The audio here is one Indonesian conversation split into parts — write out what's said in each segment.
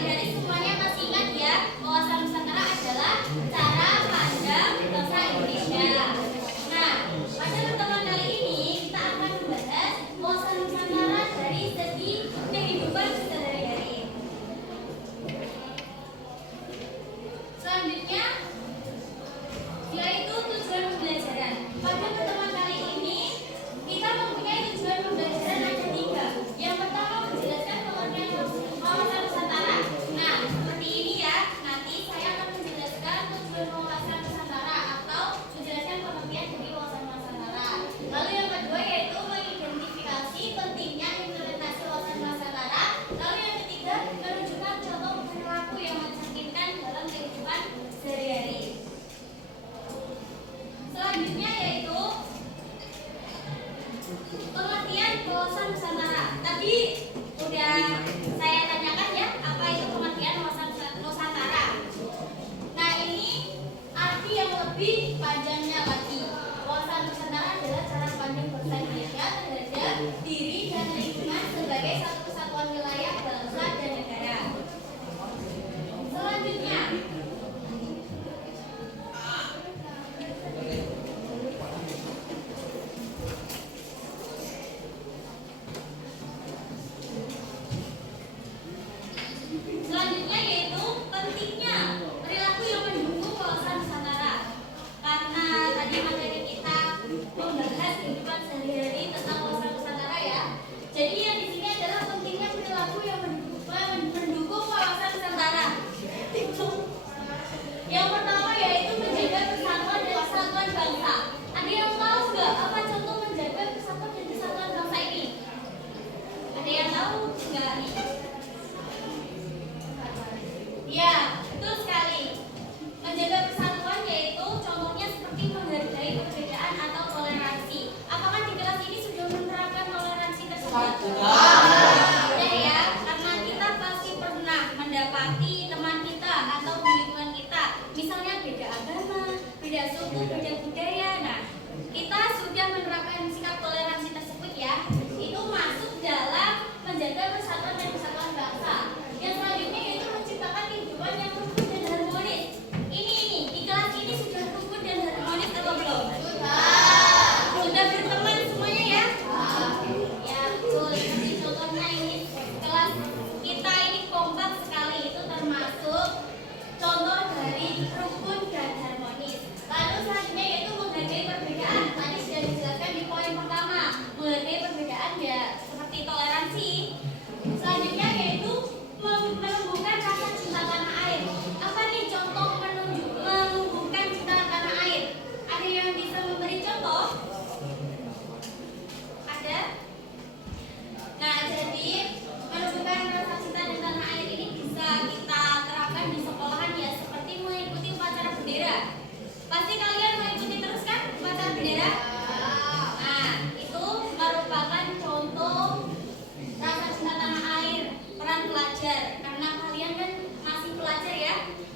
dari semuanya masih ingat ya, wawasan Nusantara adalah cara pandang bangsa Indonesia. Nah, pada pertemuan kali ini kita akan membahas wawasan Nusantara dari segi kehidupan sehari-hari. Selanjutnya, yaitu tujuan pembelajaran. Pada pertemuan kali ini kita mempunyai tujuan pembelajaran ada 3. Yang pertama, menjelaskan pengertian wawasan Nusantara. Nah, seperti ini ya. Nanti saya akan menjelaskan tujuan wawasan Nusantara atau menjelaskan pengertian dari wawasan Nusantara. Lalu yang kedua yaitu mengidentifikasi pentingnya implementasi wawasan Nusantara. Lalu yang ketiga, menunjukkan contoh perilaku yang mencerminkan dalam kehidupan sehari-hari. Selanjutnya yaitu pengertian wawasan Nusantara. Tadi udah saya tanyakan ya, apa itu pengertian wawasan Nusantara. Nah, ini arti yang lebih panjangnya lagi. Wawasan Nusantara adalah cara pandang bangsa Indonesia terhadap diri dan lingkungan sebagai satu kesatuan wilayah, bangsa, dan negara. Selanjutnya, yaitu pentingnya perilaku yang mendukung wawasan Nusantara. Karena tadi materi kita membahas kehidupan sehari-hari tentang wawasan Nusantara ya. Jadi yang di sini adalah pentingnya perilaku yang mendukung wawasan Nusantara. Yang pertama yaitu menjaga persatuan dan kesatuan bangsa. Ada yang tahu nggak apa contoh menjaga persatuan dan kesatuan bangsa ini? Ada yang tahu nggak? Ya, betul sekali. Menjaga persatuan yaitu contohnya seperti menghargai perbedaan atau toleransi. Apakah di kelas ini sudah menerapkan toleransi tersebut? Sudah ya, karena kita pasti pernah mendapati teman kita atau di lingkungan kita, misalnya beda agama, beda suku, beda budaya. Nah, kita sudah menerapkan sikap toleransi tersebut ya. Itu masuk dalam menjaga persatuan dan kesatuan bangsa. Yang selanjutnya yaitu menciptakan kehidupan yang rukun dan harmonis. Ini di kelas ini sudah rukun dan harmonis atau belum? Sudah berteman semuanya ya? Ya, betul. Seperti contohnya ini kelas kita ini kompak sekali, itu termasuk contoh dari rukun dan harmonis. Lalu selanjutnya yaitu menghargai perbedaan. Tadi sudah dijelaskan di poin pertama, menghargai perbedaan ya seperti toleransi. Selanjutnya yaitu menumbuhkan rasa cinta tanah air. Apa nih contoh menumbuhkan cinta tanah air? Ada yang bisa memberi contoh? Ada? Nah, jadi menumbuhkan rasa cinta di tanah air ini bisa kita terapkan di sekolahan ya, seperti mengikuti upacara bendera. Pasti kalian mengikuti terus kan upacara bendera? Nah, itu merupakan contoh rasa cinta tanah air, peran pelajar. Karena kalian kan masih pelajar ya,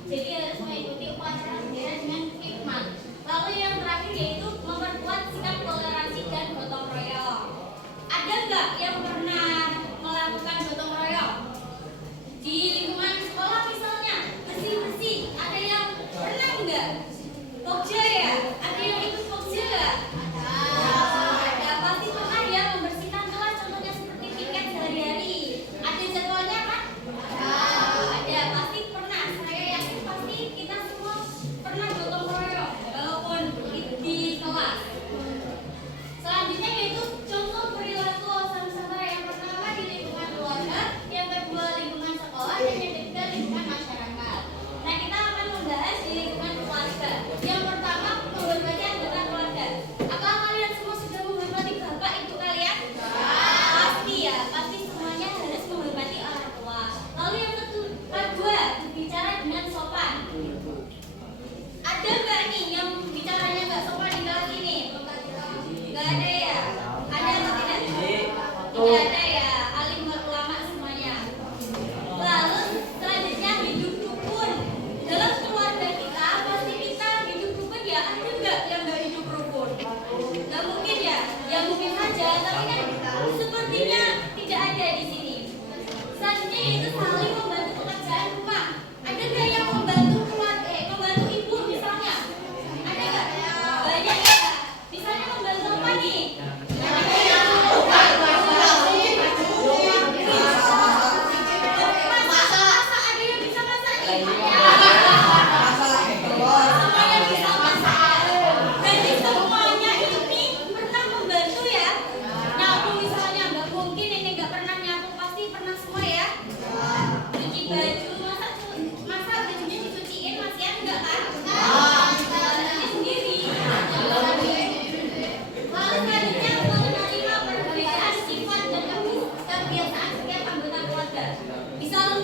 jadi harus mengikuti upacara bendera dengan hikmat. Lalu yang terakhir yaitu memperkuat sikap toleransi dan gotong royong. Ada nggak yang pernah melakukan gotong royong di lingkungan sekolah misalnya bersih-bersih? Ada yang pernah nggak? Pokja ya? Ada yang ikut pokja nggak? Ada, pasti pernah ya membersihkan kelas, contohnya seperti piket sehari-hari. Ada jadwalnya kan? Ada, pasti pernah. Saya yakin pasti kita semua pernah gotong royong walaupun di kelas. Selanjutnya yaitu contoh perilaku wawasan Nusantara. Yang pertama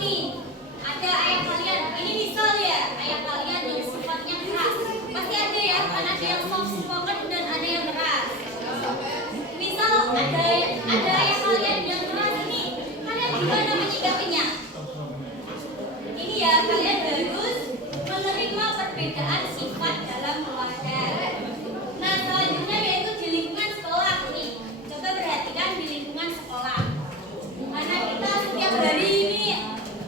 nih, ada ayah kalian, ini misal ya, ayah kalian yang sifatnya keras. Pasti ada ya, karena ada yang soft spoken dan ada yang keras. Misal ada ayah kalian yang keras ini, kalian gimana menyikapinya? Ini ya, kalian harus menerima perbedaan sifat dalam keluarga. Nah, selanjutnya yaitu di lingkungan sekolah nih. Coba perhatikan di lingkungan sekolah. Karena kita setiap hari ini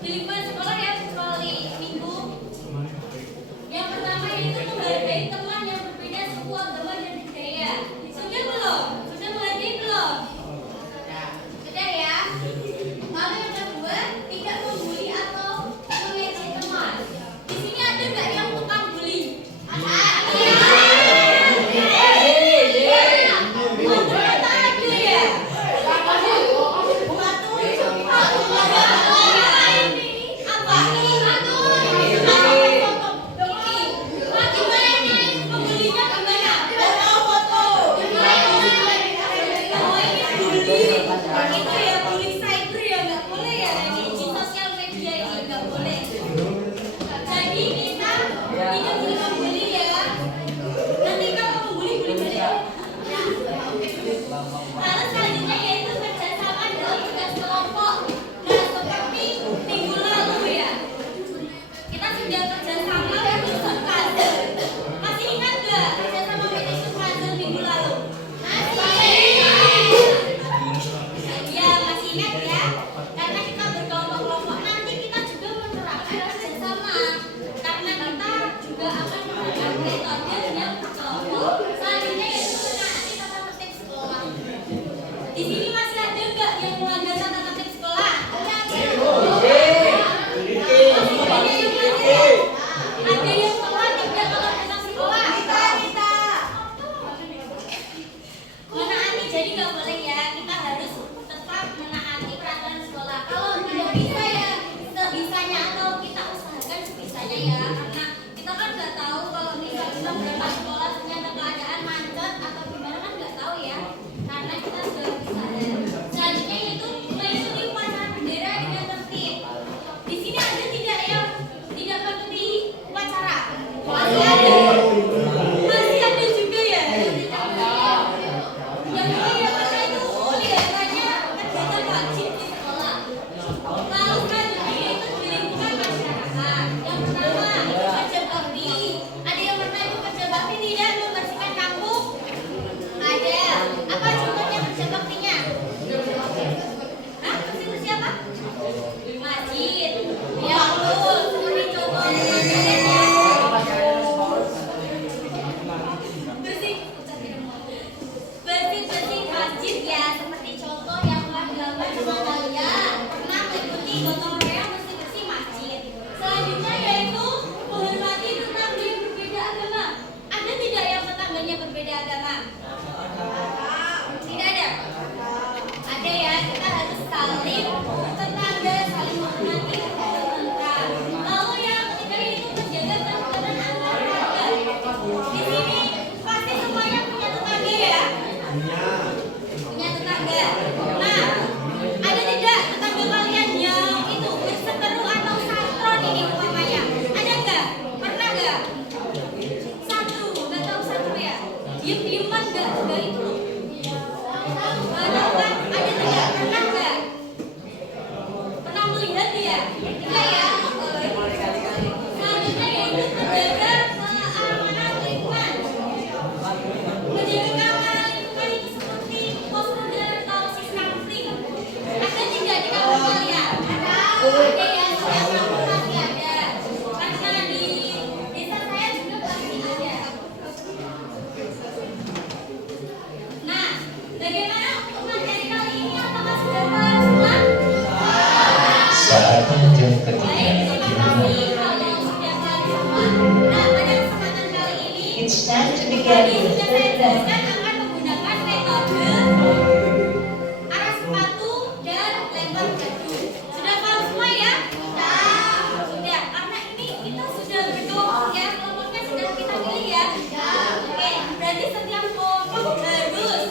di lingkungan sekolah ya, kecuali minggu. Yang pertama yaitu menghargai teman yang berbeda suku, agama, dan budaya. Sudah belum? Sudah menghargai belum? Sudah ya? Lalu yang kedua, tidak membuli atau mengejek teman. Di sini ada nggak yang tukang bully? Ada. Lalu selanjutnya yaitu kerjasama dalam tugas kelompok. Nah, seperti minggu lalu ya, kita sudah kerjasama menyusun puzzle. Masih ingat nggak kerjasama menyusun puzzle minggu lalu? Ya, masih ingat ya? Karena kita berkelompok-kelompok, nanti kita juga menerapkan kerjasama. Karena kita juga akan menerapkan metode yang berkelompok. Selanjutnya yaitu menaati tata tertib sekolah. Di sini masih ada nggak yang melanggar tata tertib sekolah? Ada yang telat tidak kalau datang sekolah? Menaati, jadi nggak boleh ya. Kita harus tetap menaati peraturan sekolah. Kalau tidak bisa ya sebisanya atau kita usahakan sebisanya ya. Karena kita kan nggak tahu kalau misalnya kita berangkat sekolah ternyata keadaan macet atau gimana kan nggak tahu ya. Karena kita sudah bisa. Selanjutnya yaitu mengikuti upacara bendera dengan tertib. Di sini ada tidak yang tidak mengikuti upacara? Masih ada. Masih ada juga ya. Yang mulia karena itu kelihatannya kegiatan wajib di sekolah. Lalu selanjutnya yaitu di lingkungan masyarakat. Yang pertama itu kerja bakti. Ada yang pernah ikut kerja bakti tidak membersihkan kampung? Ada. Apa contohnya kerja baktinya? Hah? Itu siapa? Masjid. Ya betul. Seperti contohnya kalian ya. Bersih masjid ya, seperti contoh yang telah dilakukan sama kalian. Pernah mengikuti gotong royong bersih masjid. Selanjutnya yaitu menghormati tetangga yang berbeda agama. Ada tidak yang tetangganya berbeda agama? Tidak ada. Ada ya, kita harus saling tetangga, saling menghormati, tentram. Lalu yang ketiga yaitu menjaga kerukunan antar keluarga. Di sini pasti semuanya punya tetangga ya. Punya tetangga. Nah, ada tidak tetangga kalian yang itu berseteru atau santron ini umpamanya? Ada nggak? Pernah nggak? Satu, nggak tahu satu ya. Diem-dieman nggak itu? Ada kan? Ada tidak? Pernah nggak? Pernah melihat ya? Tidak ya? Selanjutnya yaitu menjaga keamanan lingkungan. Menjaga keamanan lingkungan itu seperti postur atau sistem. Ada tidak di kampung kalian? Ada ya, saya kampung pasti ada. Karena di desa saya juga pasti ada. Nah, bagaimana untuk materi kali ini? Apakah sudah paham semua? Saat pengajian Baik, ketiga terima kasih kalau sudah paham semua. Nah, pada kesempatan kali ini It's time to begin tadi the sudah saya third lesson. jelaskan akan menggunakan metode arah sepatu dan lempar batu. Sudah paham semua ya? Sudah. Karena ini kita sudah berkelompok ya. Kelompoknya sudah kita pilih ya. Oke. Berarti setiap kelompok harus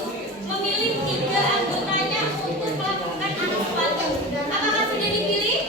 memilih 3 anggotanya untuk melakukan arah sepatu. Apakah sudah dipilih?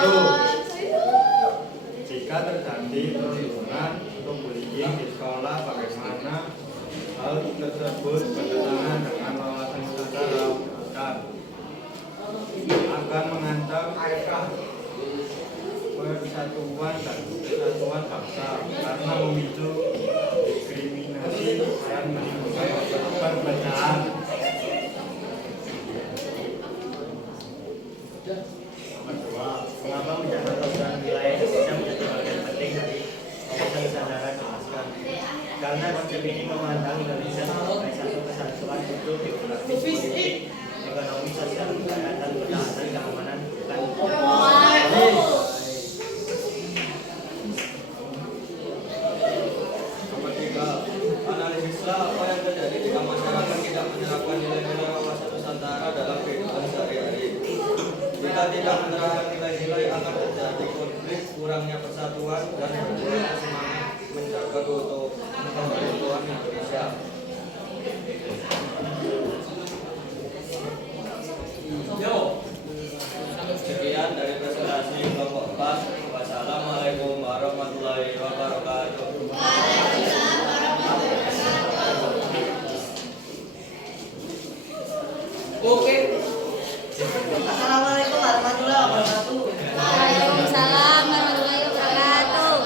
Satu, jika terjadi perundungan untuk bullying di sekolah, bagaimana hal tersebut bertentangan dengan wawasan Nusantara akan mengancam persatuan dan kesatuan bangsa karena memicu diskriminasi dan menimbulkan perpecahan. Nomor 2, mengapa menjaga program wilayah Indonesia menjadi bagian penting dari wawasan Nusantara dijelaskan? Karena konsep ini memandang Indonesia sebagai satu kesatuan utuh geografis, politik, ekonomi, sosial, budaya, dan pertahanan keamanan bukan. Nomor 3, analisislah apa yang terjadi jika masyarakat tidak menerapkan nilai-nilai wawasan Nusantara dalam kehidupan sehari-hari. Jika tidak menerapkan nilai-nilai akan terjadi konflik, kurangnya persatuan, dan berkurangnya semangat menjaga keutuhan Indonesia. Sekian dari presentasi kelompok 4. Wassalamualaikum warahmatullahi wabarakatuh. Oke. Assalamualaikum warahmatullahi wabarakatuh. Waalaikumsalam warahmatullahi wabarakatuh.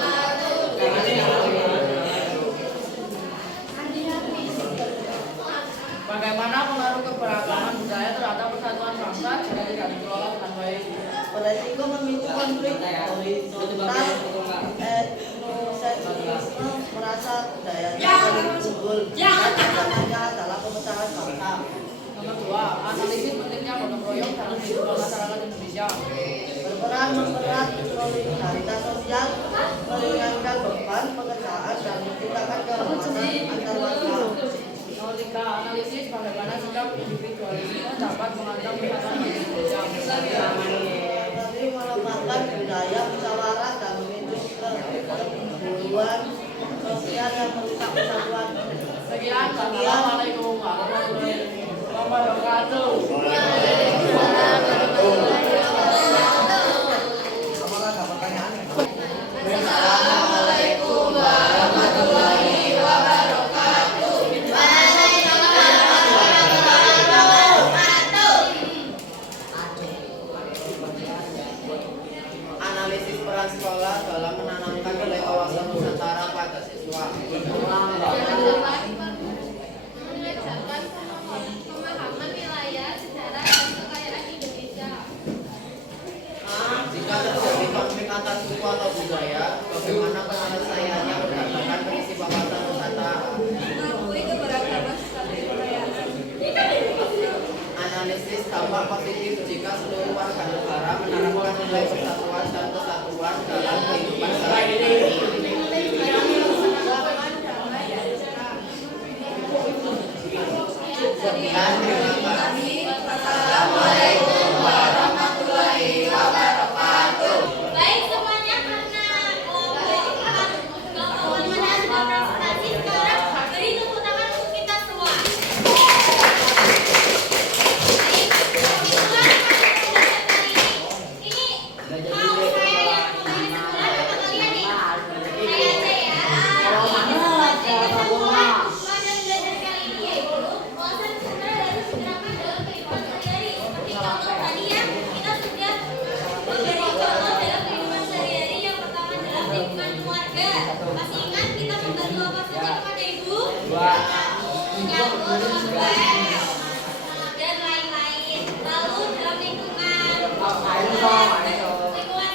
Bagaimana pengaruh keberagaman budaya terhadap persatuan bangsa jika tidak dikelola dengan baik? Beresiko memicu konflik horizontal, etnosentralisme, merasa budayanya paling unggul, dan ancamannya adalah pemecahan bangsa. Nomor 2, analisis pentingnya gotong royong dalam kehidupan masyarakat Indonesia. Berperan mempererat solidaritas sosial, meringankan beban pekerjaan, dan menciptakan kehormatan antar warga. Nomor 3, analisis bagaimana sikap individualisme dapat mengancam persatuan Indonesia. Seperti melemahkan budaya musyawarah dan memicu kecemburuan sosial yang merusak persatuan. Sekian, assalamualaikum warahmatullahi wabarakatuh. Apakah ada pertanyaan? Assalamualaikum warahmatullahi wabarakatuh. Analisis peran sekolah dalam menanamkan nilai wawasan Nusantara pada siswa. Mengajarkan pemahaman wilayah, sejarah, dan kekayaan Indonesia. Jika terjadi konflik antar suku atau budaya, bagaimana penyelesaiannya berdasarkan prinsip wawasan Nusantara? Mengakui keberagaman sebagai kekayaan. Analisis dampak positif jika seluruh warga negara menerapkan nilai persatuan dan kesatuan dalam kehidupan sehari-hari. Sekian, terima kasih. Assalamualaikum warahmatullahi wabarakatuh. Baik semuanya, karena kelompok wanita sudah presentasi, sekarang beri tepuk tangan untuk kita semua. Baik, itulah presentasi kali ini. Ini mau saya yang kembali sekolah apa kalian nih? Saya aja ya. Presentasi kedua pelajaran belajar kali ini yaitu wawasan Nusantara harus diterapkan dalam kehidupan sehari-hari. Seperti contoh tadi ya, kita sudah memberi contoh dalam kehidupan sehari-hari. Yang pertama dalam lingkungan keluarga. Masih ingat kita membantu apa saja kepada ibu? Menyambut, ngepel, dan lain-lain. Lalu dalam lingkungan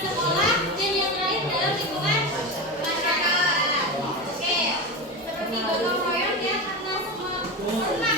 sekolah, dan yang terakhir dalam lingkungan masyarakat. Oke, seperti gotong royong ya, karena semua